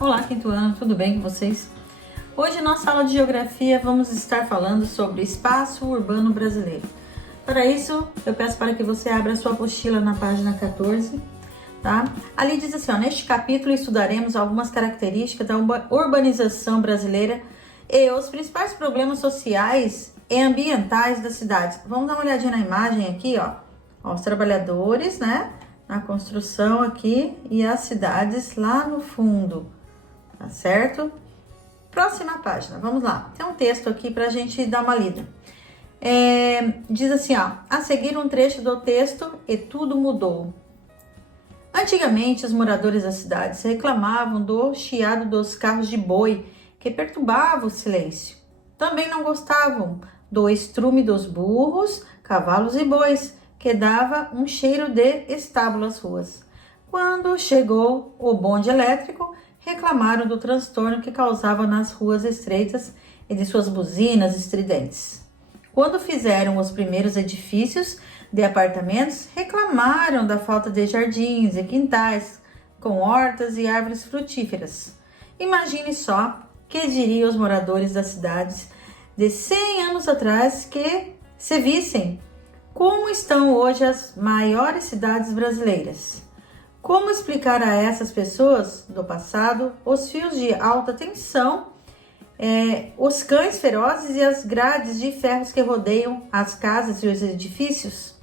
Olá, quinto ano, tudo bem com vocês? Hoje, na nossa aula de Geografia, vamos estar falando sobre espaço urbano brasileiro. Para isso, eu peço para que você abra a sua apostila na página 14, tá? Ali diz assim, neste capítulo estudaremos algumas características da urbanização brasileira e os principais problemas sociais e ambientais das cidades. Vamos dar uma olhadinha na imagem aqui, os trabalhadores, né? Na construção aqui e as cidades lá no fundo. Tá certo? Próxima página, vamos lá. Tem um texto aqui pra gente dar uma lida. Diz assim, a seguir um trecho do texto e tudo mudou. Antigamente, os moradores das cidades reclamavam do chiado dos carros de boi, que perturbava o silêncio. Também não gostavam do estrume dos burros, cavalos e bois, que dava um cheiro de estábulo às ruas. Quando chegou o bonde elétrico, reclamaram do transtorno que causava nas ruas estreitas e de suas buzinas estridentes. Quando fizeram os primeiros edifícios de apartamentos, reclamaram da falta de jardins e quintais com hortas e árvores frutíferas. Imagine só que diriam os moradores das cidades de 100 anos atrás que se vissem como estão hoje as maiores cidades brasileiras. Como explicar a essas pessoas do passado os fios de alta tensão, os cães ferozes e as grades de ferros que rodeiam as casas e os edifícios?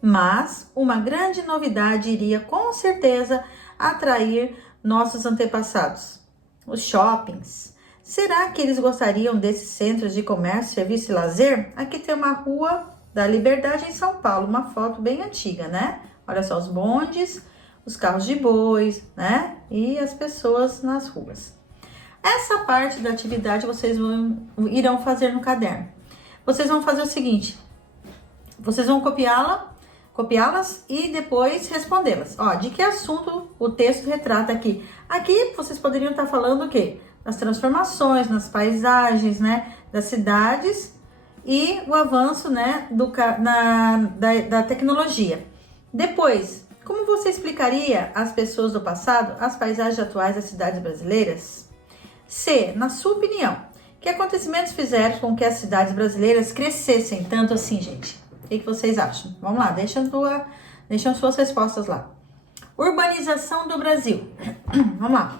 Mas uma grande novidade iria com certeza atrair nossos antepassados: os shoppings. Será que eles gostariam desses centros de comércio, serviço e lazer? Aqui tem uma Rua da Liberdade em São Paulo, uma foto bem antiga, né? Olha só os bondes, os carros de bois, né? E as pessoas nas ruas. Essa parte da atividade vocês irão fazer no caderno. Vocês vão fazer o seguinte: vocês vão copiá-las e depois respondê-las. De que assunto o texto retrata aqui? Aqui vocês poderiam estar falando o quê? Das transformações nas paisagens, né? Das cidades e o avanço, né? Da tecnologia. Depois, como você explicaria às pessoas do passado as paisagens atuais das cidades brasileiras? C. Na sua opinião, que acontecimentos fizeram com que as cidades brasileiras crescessem tanto assim, gente? O que vocês acham? Vamos lá, deixam suas respostas lá. Urbanização do Brasil. Vamos lá.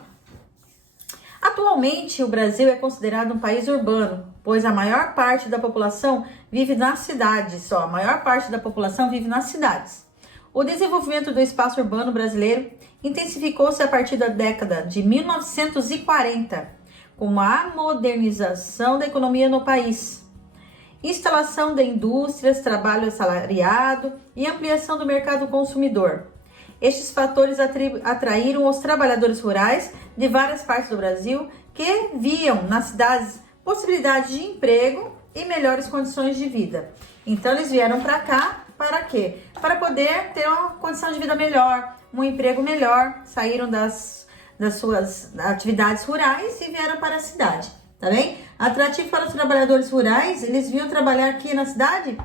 Atualmente, o Brasil é considerado um país urbano, pois a maior parte da população vive nas cidades. A maior parte da população vive nas cidades. O desenvolvimento do espaço urbano brasileiro intensificou-se a partir da década de 1940, com a modernização da economia no país, instalação de indústrias, trabalho assalariado e ampliação do mercado consumidor. Estes fatores atraíram os trabalhadores rurais de várias partes do Brasil que viam nas cidades possibilidades de emprego e melhores condições de vida. Então, eles vieram para cá para quê? Para poder ter uma condição de vida melhor, um emprego melhor, saíram das suas atividades rurais e vieram para a cidade, tá bem? Atrativo para os trabalhadores rurais, eles vinham trabalhar aqui na cidade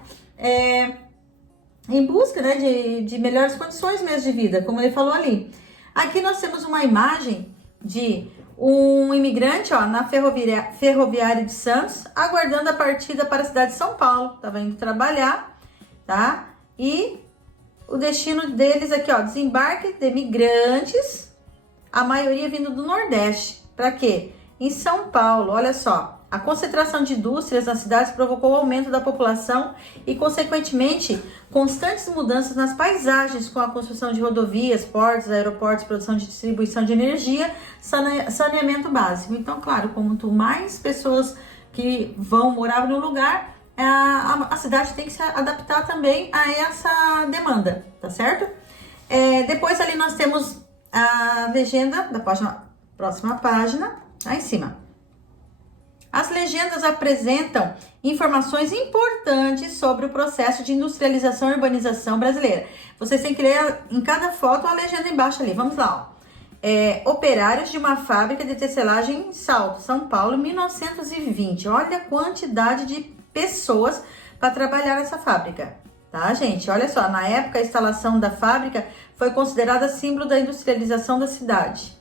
em busca, né, de melhores condições mesmo de vida, como ele falou ali. Aqui nós temos uma imagem de um imigrante na ferroviária de Santos, aguardando a partida para a cidade de São Paulo. Estava indo trabalhar, tá? E o destino deles aqui, desembarque de migrantes, a maioria vindo do Nordeste. Para quê? Em São Paulo, olha só. A concentração de indústrias nas cidades provocou o aumento da população e, consequentemente, constantes mudanças nas paisagens, com a construção de rodovias, portos, aeroportos, produção de distribuição de energia, saneamento básico. Então, claro, quanto mais pessoas que vão morar no lugar, a cidade tem que se adaptar também a essa demanda, tá certo? Depois ali nós temos a legenda da próxima página, lá em cima. As legendas apresentam informações importantes sobre o processo de industrialização e urbanização brasileira. Vocês têm que ler em cada foto a legenda embaixo ali. Vamos lá. Operários de uma fábrica de tecelagem em Salto, São Paulo, 1920. Olha a quantidade de pessoas para trabalhar nessa fábrica. Tá, gente? Olha só, na época a instalação da fábrica foi considerada símbolo da industrialização da cidade.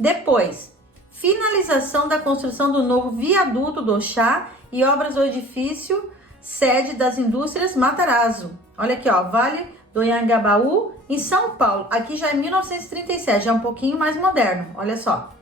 Depois, finalização da construção do novo viaduto do Chá e obras do edifício sede das indústrias Matarazzo. Olha aqui, ó, Vale do Anhangabaú, em São Paulo. Aqui já é 1937, já é um pouquinho mais moderno, olha só.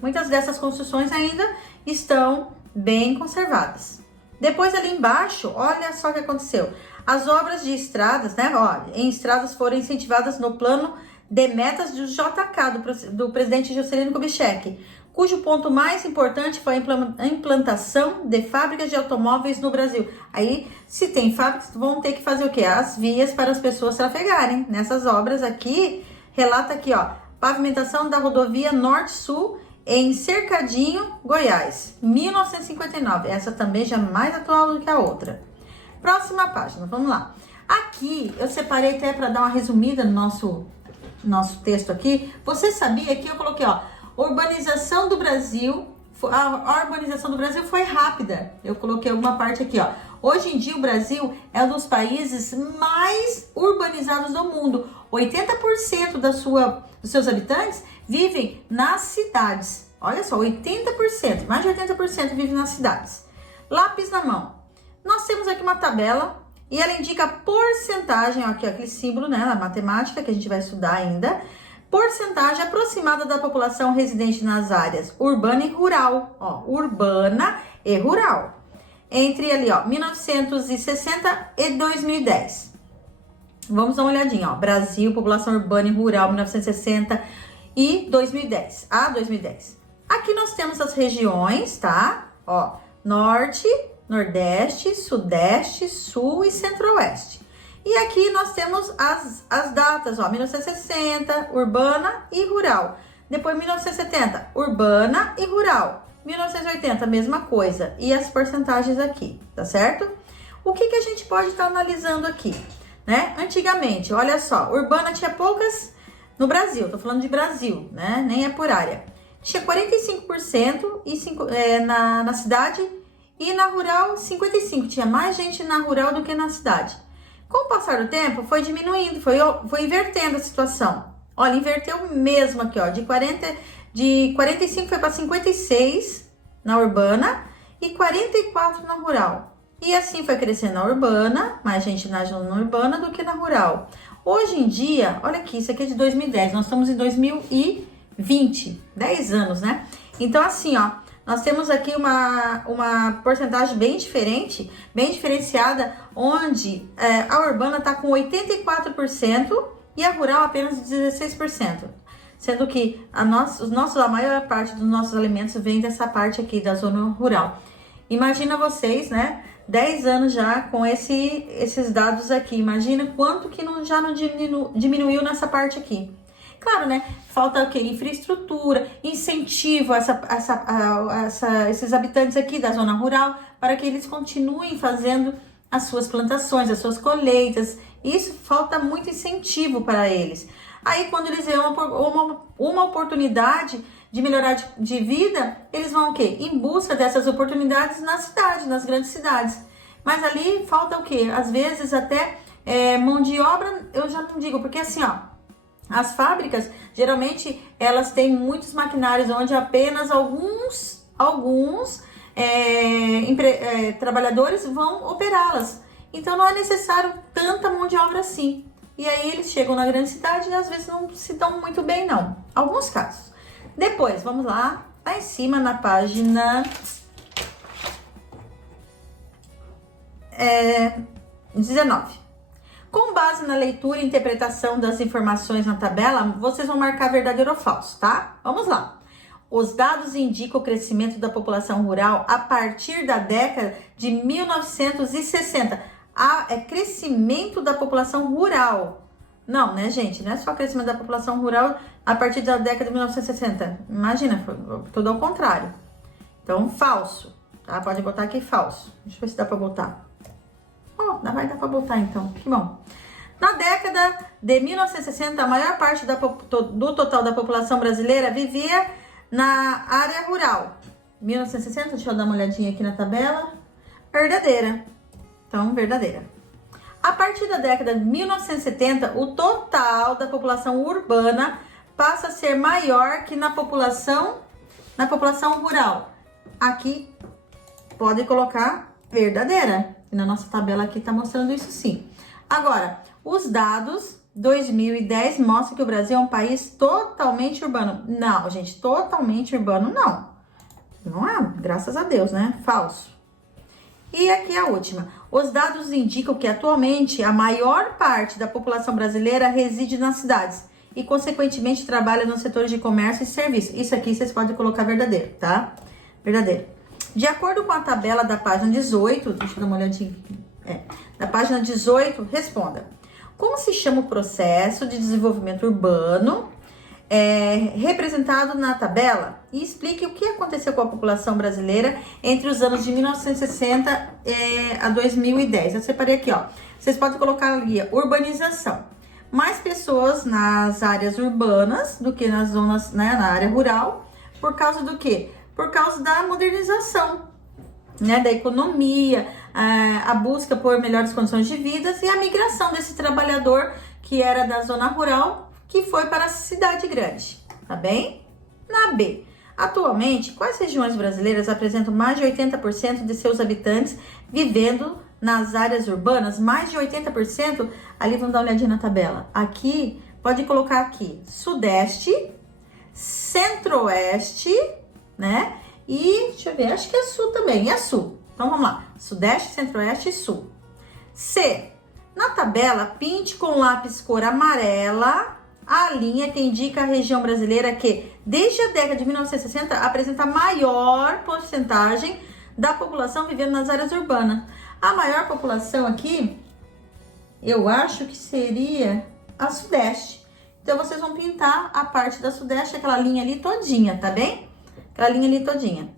Muitas dessas construções ainda estão bem conservadas. Depois ali embaixo, olha só o que aconteceu. As obras de estradas, né, ó, em estradas foram incentivadas no plano de metas do JK, do presidente Juscelino Kubitschek, cujo ponto mais importante foi a implantação de fábricas de automóveis no Brasil. Aí, se tem fábricas, vão ter que fazer o quê? As vias para as pessoas trafegarem. Nessas obras aqui, relata aqui, ó, pavimentação da rodovia Norte-Sul em Cercadinho, Goiás, 1959. Essa também já é mais atual do que a outra. Próxima página, vamos lá. Aqui, eu separei até para dar uma resumida no nosso texto aqui. Você sabia que eu coloquei, ó, urbanização do Brasil, a urbanização do Brasil foi rápida. Eu coloquei alguma parte aqui, ó. Hoje em dia o Brasil é um dos países mais urbanizados do mundo. 80% dos seus habitantes vivem nas cidades. Olha só, 80%, mais de 80% vivem nas cidades. Lápis na mão. Nós temos aqui uma tabela e ela indica a porcentagem, ó, aqui, aquele símbolo, né, na matemática que a gente vai estudar ainda. Porcentagem aproximada da população residente nas áreas urbana e rural, ó, urbana e rural, entre ali, ó, 1960 e 2010. Vamos dar uma olhadinha, ó, Brasil, população urbana e rural, 1960 e 2010, a 2010. Aqui nós temos as regiões, tá? Ó, Norte, Nordeste, Sudeste, Sul e Centro-Oeste. E aqui nós temos as datas, ó, 1960, urbana e rural. Depois 1970, urbana e rural. 1980, mesma coisa. E as porcentagens aqui, tá certo? O que a gente pode estar analisando aqui, né? Antigamente, olha só, urbana tinha poucas no Brasil, tô falando de Brasil, né? Nem é por área. Tinha 45% na cidade e na rural 55%. Tinha mais gente na rural do que na cidade. Com o passar do tempo, foi diminuindo, foi invertendo a situação. Olha, inverteu mesmo aqui, ó, de 45 foi para 56 na urbana e 44 na rural. E assim foi crescendo na urbana, mais gente na urbana do que na rural. Hoje em dia, olha aqui, isso aqui é de 2010, nós estamos em 2020, 10 anos, né? Então assim, ó, nós temos aqui uma porcentagem bem diferente, bem diferenciada, onde a urbana está com 84% e a rural apenas 16%. Sendo que a maior parte dos nossos alimentos vem dessa parte aqui, da zona rural. Imagina vocês, né? 10 anos já com esses dados aqui. Imagina quanto que já não diminuiu nessa parte aqui. Claro, né? Falta o quê? Infraestrutura, incentivo a esses habitantes aqui da zona rural para que eles continuem fazendo as suas plantações, as suas colheitas. Isso falta muito incentivo para eles. Aí, quando eles veem uma oportunidade de melhorar de vida, eles vão o quê? Em busca dessas oportunidades na cidade, nas grandes cidades. Mas ali falta o quê? Às vezes até mão de obra, eu já não digo, porque assim, ó, as fábricas, geralmente, elas têm muitos maquinários onde apenas alguns trabalhadores vão operá-las. Então, não é necessário tanta mão de obra assim. E aí, eles chegam na grande cidade e às vezes não se dão muito bem, não. Alguns casos. Depois, vamos lá em cima na página 19. Com base na leitura e interpretação das informações na tabela, vocês vão marcar verdadeiro ou falso, tá? Vamos lá. Os dados indicam o crescimento da população rural a partir da década de 1960. É crescimento da população rural. Não, né, gente? Não é só crescimento da população rural a partir da década de 1960. Imagina, foi tudo ao contrário. Então, falso, tá? Pode botar aqui falso. Deixa eu ver se dá pra botar. Vai dar para botar então, que bom. Na década de 1960, a maior parte do total da população brasileira vivia na área rural. 1960, deixa eu dar uma olhadinha aqui na tabela. Verdadeira. Então, verdadeira. A partir da década de 1970, o total da população urbana passa a ser maior que na população Na população rural, aqui pode colocar verdadeira. E na nossa tabela aqui tá mostrando isso sim. Agora, os dados 2010 mostram que o Brasil é um país totalmente urbano. Não, gente, totalmente urbano não. Não é, graças a Deus, né? Falso. E aqui a última. Os dados indicam que atualmente a maior parte da população brasileira reside nas cidades e, consequentemente, trabalha nos setores de comércio e serviço. Isso aqui vocês podem colocar verdadeiro, tá? Verdadeiro. De acordo com a tabela da página 18, deixa eu dar uma olhadinha aqui. Da página 18, responda. Como se chama o processo de desenvolvimento urbano representado na tabela? E explique o que aconteceu com a população brasileira entre os anos de 1960 a 2010. Eu separei aqui, ó. Vocês podem colocar ali, urbanização. Mais pessoas nas áreas urbanas do que nas zonas, né, na área rural. Por causa do quê? Por causa da modernização, né, da economia, a busca por melhores condições de vida e a migração desse trabalhador que era da zona rural, que foi para a cidade grande, tá bem? Na B, atualmente, quais regiões brasileiras apresentam mais de 80% de seus habitantes vivendo nas áreas urbanas? Mais de 80%, ali vamos dar uma olhadinha na tabela. Aqui, pode colocar aqui, Sudeste, Centro-Oeste, né? E, deixa eu ver, acho que é Sul também, é Sul. Então, vamos lá. Sudeste, Centro-Oeste e Sul. C. Na tabela, pinte com lápis cor amarela a linha que indica a região brasileira que, desde a década de 1960, apresenta a maior porcentagem da população vivendo nas áreas urbanas. A maior população aqui, eu acho que seria a Sudeste. Então, vocês vão pintar a parte da Sudeste, aquela linha ali todinha, tá bem? Aquela linha ali todinha.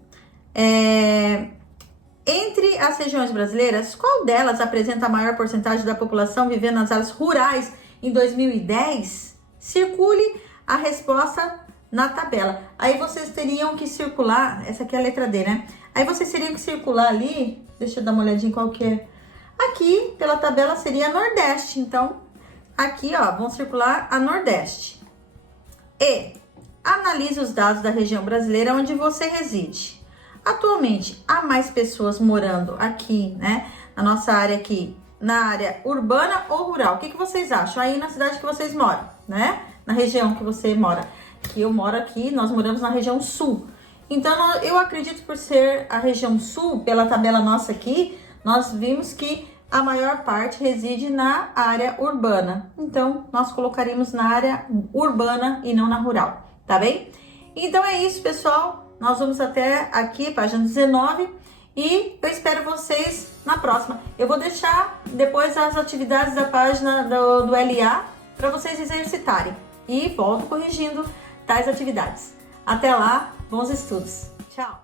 Entre as regiões brasileiras, qual delas apresenta a maior porcentagem da população vivendo nas áreas rurais em 2010? Circule a resposta na tabela. Aí vocês teriam que circular, essa aqui é a letra D, né? Aí vocês teriam que circular ali, deixa eu dar uma olhadinha qual que é. Aqui, pela tabela, seria Nordeste. Então, aqui, ó, vão circular a Nordeste. E analise os dados da região brasileira onde você reside. Atualmente, há mais pessoas morando aqui, né? Na nossa área aqui, na área urbana ou rural? O que vocês acham? Aí na cidade que vocês moram, né? Na região que você mora. Que eu moro aqui, nós moramos na região sul. Então, eu acredito por ser a região sul, pela tabela nossa aqui, nós vimos que a maior parte reside na área urbana. Então, nós colocaríamos na área urbana e não na rural, tá bem? Então, é isso, pessoal. Nós vamos até aqui, página 19, e eu espero vocês na próxima. Eu vou deixar depois as atividades da página do LA para vocês exercitarem. E volto corrigindo tais atividades. Até lá, bons estudos. Tchau!